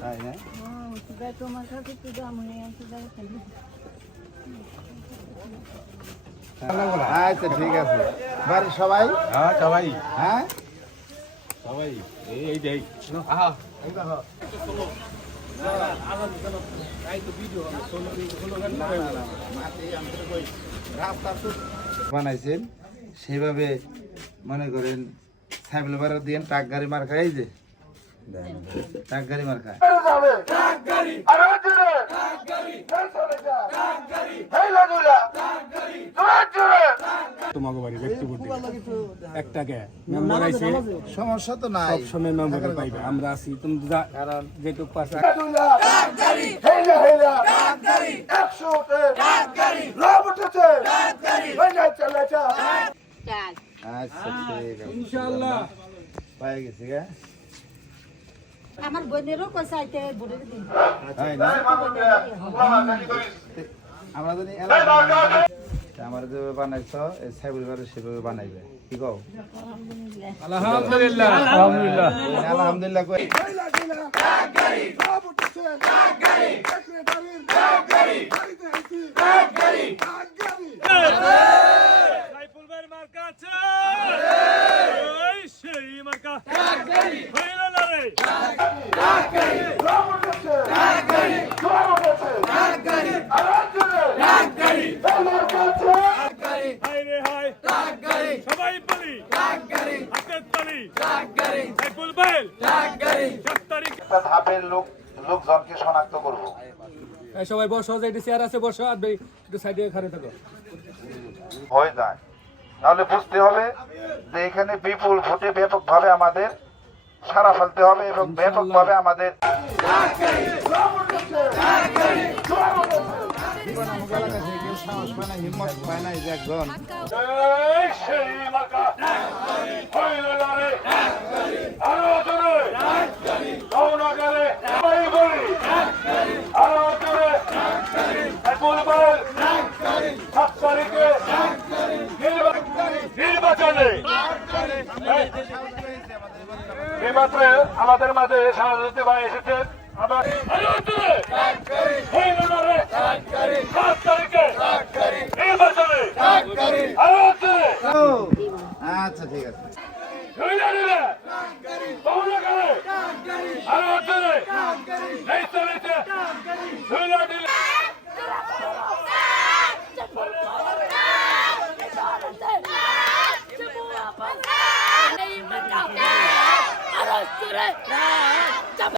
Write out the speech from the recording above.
তাই না? তোমার কাছে তো দাম হয়ে আছে। আচ্ছা ঠিক আছে। বাড়ির সবাই? হ্যাঁ সবাই, হ্যাঁ সবাই এই যে বানাইছেন সেইভাবে মনে করেন সাইকেল ভাড়া দিয়ে ট্রাক গাড়ি মার খাই, এই যে ট্রাক গাড়ি মার খায়। তোমাকে বাড়ি ব্যক্তি করতে একটাকে মেম্বার আইছে, সমস্যা তো নাই, সব সময় মেম্বার পাইবে। আমরা আছি তুমি কারণ যেটুক পাশে আচ্ছা ঠিক আছে, ইনশাআল্লাহ পাই গেছি গা। আমার বোনেরও কইছে আইতে বোনের দিন। হয় না? আমরা জানি আমার যেভাবে বানাইছ এই সাইকেল ভাড়া সেভাবে বানাইবে, কি কও? আলহামদুলিল্লাহ আলহামদুলিল্লাহ আলহামদুলিল্লাহ কই সাইফুল ভাইয়ের মার্কা আছে, ওই সেই মার্কা হইল না রে। হায় রে হায়, সবাই বলি হাতের তালি, সাইফুল ভাই 7 তারিখ ধাপের লোকজনকে শনাক্ত করব। সবাই বসো, যে চেয়ার আছে বসো, আর একটু সাইডে খাড়ে থাকো। হয়ে যায় তাহলে বুঝতে হবে যে এখানে বিপুল ভোটে ব্যাপকভাবে আমাদের সাড়া ফেলতে হবে এবং ব্যাপকভাবে আমাদের সাহস পায় না, হিম্মত পায় না, এই যে একজন এই সেই মার্কা হইল না রে। আরো জোরে রওনাগারে সবাই বলি, আরো জোরে সাইফুল ভাই 7 তারিখে নির্বাচনে আমাদের মাঝে শাহাদুদ্দিন ভাই এসেছেন। আবার আরো জোরে হইল না রে। 7 তারিখে নির্বাচনে আরো জোরে। আচ্ছা ঠিক আছে। হইল না রে। রওনাগারে আরো জোরে এই চলেছে হইল না রে। Arrastre!